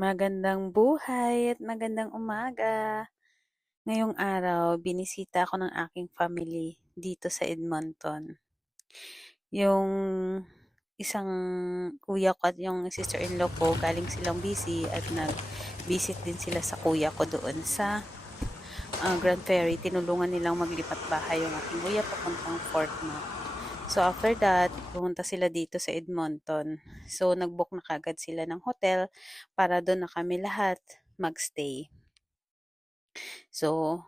Magandang buhay at magandang umaga. Ngayong araw, binisita ako ng aking family dito sa Edmonton. Yung isang kuya ko at yung sister-in-law ko, galing silang busy at nag-visit din sila sa kuya ko doon sa Grand Ferry. Tinulungan nilang maglipat bahay yung aking kuya papuntang Fort Mac. So after that, pumunta sila dito sa Edmonton. So nag-book na kagad sila ng hotel para doon na kami lahat magstay. So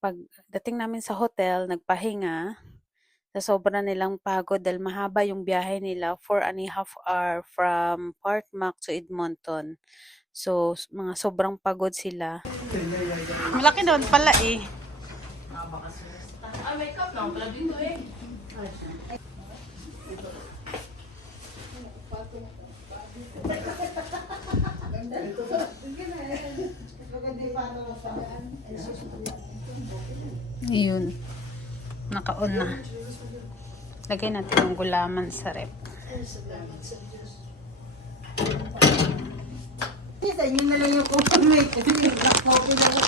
pagdating namin sa hotel, nagpahinga. Sa sobra nilang pagod dahil mahaba yung biyahe nila, 4.5 hours from Fort Mac to Edmonton. So mga sobrang pagod sila. Malaki doon pala eh. Ayun. Naka-on na. Lagay natin yung gulaman sa rep. Sa inyo na lang yung coffee mate kasi may black coffee na ako.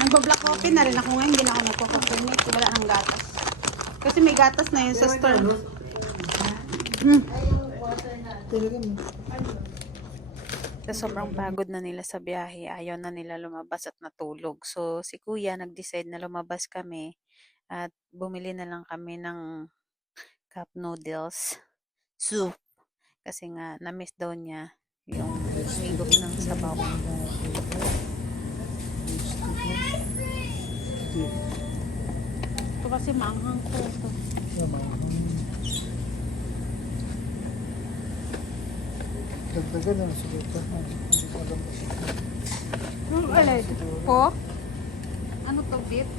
Nagba-black coffee na rin ako ngayon. Hindi na ako nagko-coffee mate. Wala ng gatas. Kasi may gatas na yun sa store. Talaga mo. Sa sobrang pagod na nila sa biyahe, ayaw na nila lumabas at natulog. So, si kuya nag-decide na lumabas kami at bumili na lang kami ng cup noodles soup. Kasi nga, na-miss daw niya yung higop ng sabaw. Ito kasi maanghang ko ito. Dagdagan na sa dito. Hindi ko alam. Alay, po? Ano to, beef?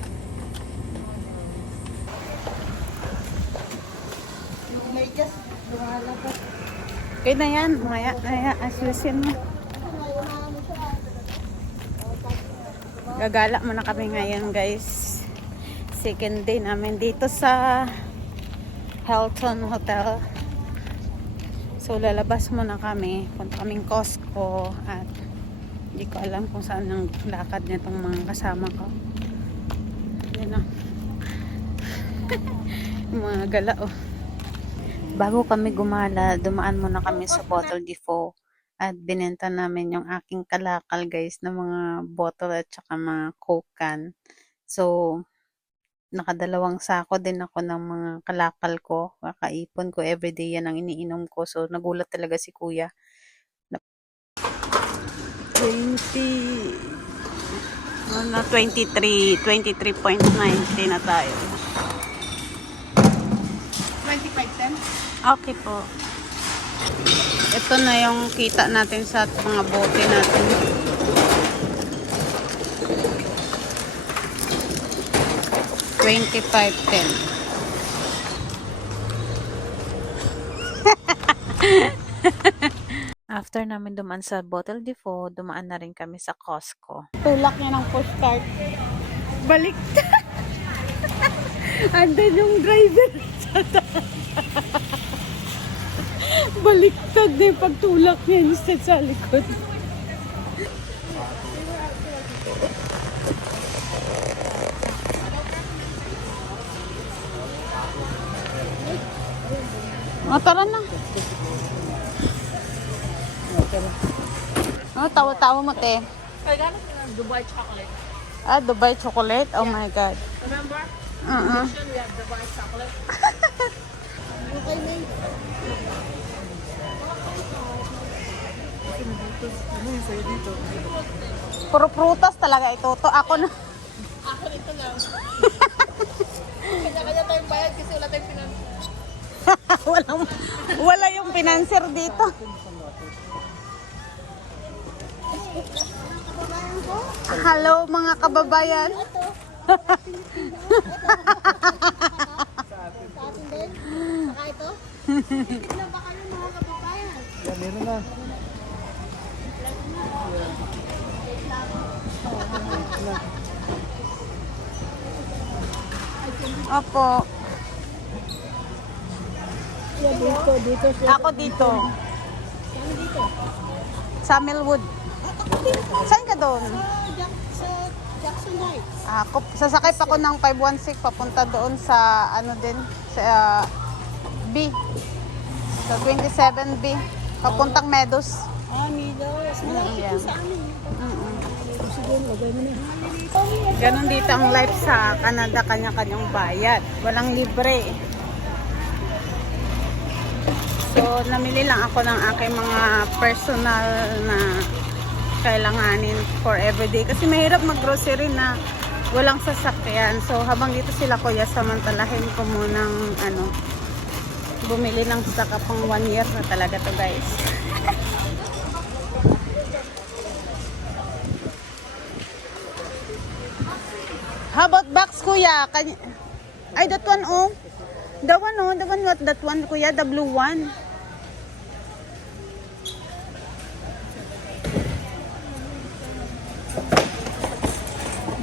Yung may just lumalabas. Okay na yan. Maya, asusin mo. Gagala muna kami ngayon, guys. Second day namin dito sa Hilton Hotel. So, lalabas muna kami. Punta kaming Costco at hindi ko alam kung saan ang lakad nitong mga kasama ko. Yan o. Mga gala o. Bago kami gumala, dumaan muna kami sa Bottle Depot at binenta namin yung aking kalakal, guys, na mga bottle at saka mga Coke can. So, nakadalawang sako din ako ng mga kalakal ko. Kakaipon ko everyday, yan ang iniinom ko. So, nagulat talaga si kuya. 23.90 na tayo. 25 cents? Okay po. Ito na yung kita natin sa mga bote natin. $25.10. After namin dumaan sa Bottle Depot, dumaan na rin kami sa Costco. Tulak niya ng pushcart. Balik. Andun yung driver. Baliktad na yung pagtulak niya instead sa likod. O, tara na. Oh, tawa-tawa mo, te. I got it in Dubai chocolate. Ah, Dubai chocolate? Oh my God. Remember? Uh-uh. We have Dubai chocolate. Okay na yun. Ano yung sa'yo dito? Puro prutas talaga ito. To, ako na. Ako nito lang. Kanya-kanya tayong bayad kasi wala tayong pinansin. wala yung pinanser dito. Hello mga kababayan. Sa atin din? Saka ito? Tignan ba kayo mga kababayan? Yan, meron na. Opo. Dito siya. Ako dito. Saan dito? Sa Millwood. Saan ka doon? Sa Jackson Heights. Sasakay pa ko ng 516 papunta doon sa ano din sa B. Sa 27B. Papuntang Meadows. Milos. Malapit Yeah. yun sa amin. Sige, lagay mo na. Ganon dito ang life sa Canada, kanya-kanyang bayad. Walang libre. So, namili lang ako ng aking mga personal na kailanganin for everyday. Kasi mahirap mag-grocery na walang sasakyan. So, habang dito sila kuya, samantalahin ko munang bumili ng saka pang 1 year na talaga to guys. How about box kuya? Ay, that one oh. The one oh, the one what? That one kuya, the blue one.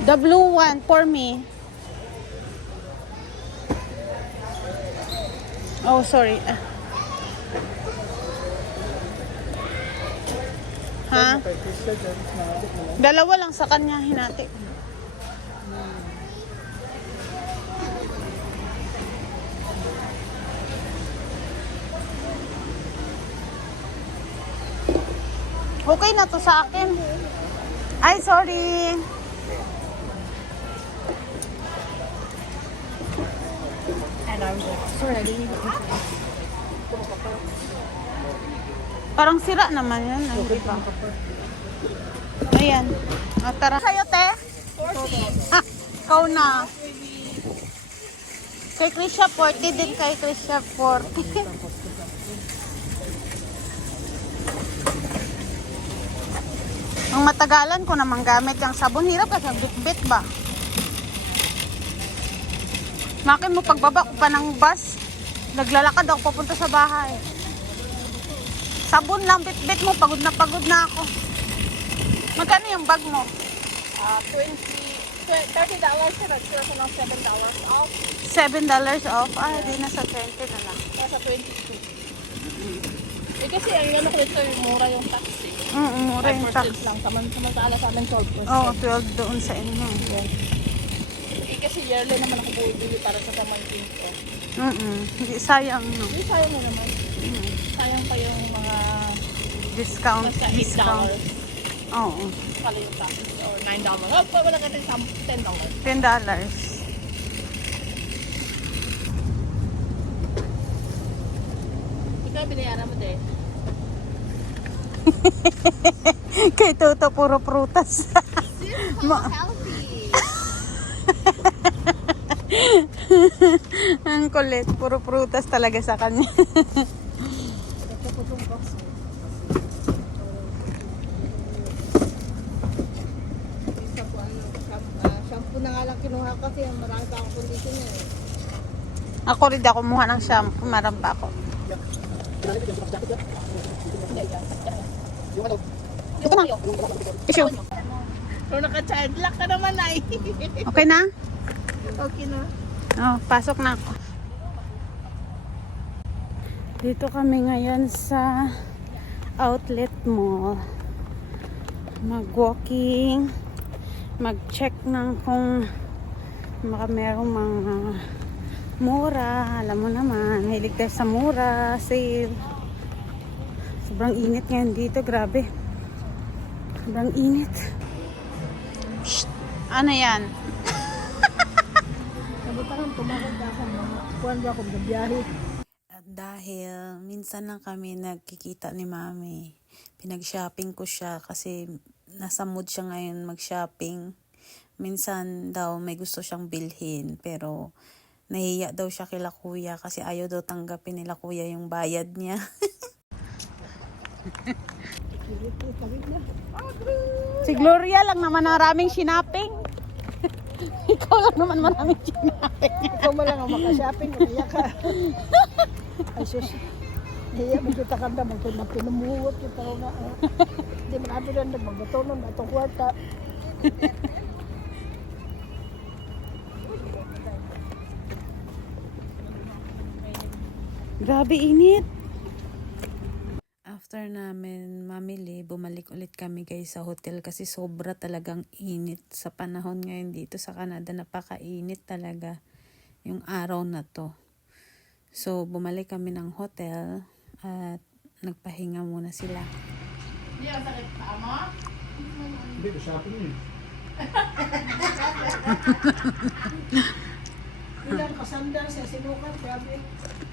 The blue one for me. Oh, sorry. Ha? Dalawa lang sa kanya hinati. Okay na to sa akin. Ay, sorry. Parang sira naman yun. Ay, di ba? Ayan. O, tara. Sa'yo, te? 40. Ha, ikaw na. Kay Krisha, 40 din kay Krisha, 40. Ang matagalan ko naman gamit yung sabon. Hirap kasi bit-bit ba? Makin mo pagbaba ko pa ng bus. Naglalakad ako papunta sa bahay. Sabon lang, bit-bit mo. Pagod na ako. Magkano yung bag mo? $30 na nag-share ko ng $7 off. $7 off? Ah, di na sa 20 na lang. Nasa 22. Eh kasi ang ano ko ito, mura yung taxi. Mura yung 5% tax. lang. Samantala sa amin 12%. Oo, 12 doon sa inyo. Eh kasi yearly naman ako bumibili para sa pamangkin ko. Hindi, sayang, no? Hindi sayang mo naman. Sayang pa yung mga Discount. nasa Discount. $8. Oo. Pala yung taxi. Or $9. Oh, wala ka rin $10. $10. Ikaw, binayaran mo din. Kay Toto, puro prutas. Healthy. Ang kulit. Puro prutas talaga sa kanya. Shampoo na nga lang kinuha kasi marami pa akong conditioner eh. Ako rin ako kumuha ng shampoo. Maramba ako. Ito na. Tissue. So, naka-child lock ka naman ay. Okay na? Okay na. Oh, pasok na ako. Dito kami ngayon sa outlet mall. Mag-walking. Mag-check ng kung merong mga mura. Alam mo naman, hilig tayo sa mura, sale. Sobrang init ngayon dito, grabe. Sobrang init. Shh! Ano yan? Nabutangan tumawag na ako mga kuwan ba akong biyahe. At dahil minsan lang kami nagkikita ni Mami, pinag-shopping ko siya kasi nasa mood siya ngayon mag-shopping. Minsan daw may gusto siyang bilhin pero nahiya daw siya kila kuya kasi ayaw daw tanggapin nila kuya yung bayad niya. Si Gloria lang naman maraming shopping. Ikaw lang naman maraming shopping. Ikaw mo lang ang makashopping, umiyak ka. Ay sus. Iya, kita ka na pinumuhot kita ko nga. Hindi man natin na nagmagatunon na itong kwarta. Grabe init. After after namin mamili, bumalik ulit kami guys sa hotel kasi sobra talagang init sa panahon ngayon dito sa Canada. Napakainit talaga yung araw na to. So, bumalik kami ng hotel at nagpahinga muna sila. Hindi ang sakit pa mo? Hindi, shopping yun. Ilang kasandal sa sinukat, grabe.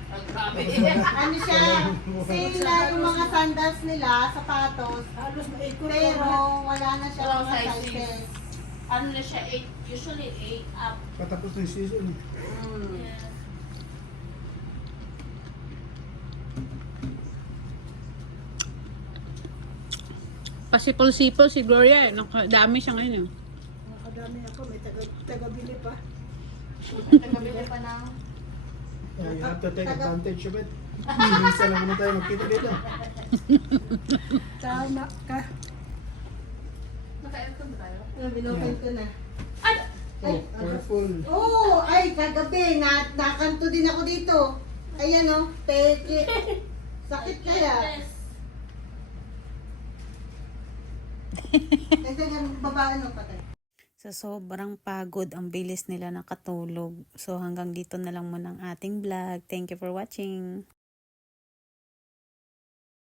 Ang grabe. Ano siya, sale na yung mga sandals nila, sapatos, Halos maikot pero wala na siya Walang mga sizes. sizes. Ano na siya, 8, usually 8 up. Patapos na yung season. Yeah. Pasipol-sipol si Gloria eh. Dami siya ngayon eh. Nakadami ako, may taga-bili pa. Nagkabili pa ng... Yeah, you have to take advantage of it. Minsan lang muna tayo magkita dito. Tama ka. Naka-aircon ba tayo? Binopen ko na. Oh, careful. Oo, ay, kagabi, nakanto din ako dito. Ayan o, peke. Sakit kaya. Yes. Kasi nga, babae no patay. Sa sobrang pagod, ang bilis nila nakatulog. So hanggang dito na lang muna ang ating vlog. Thank you for watching.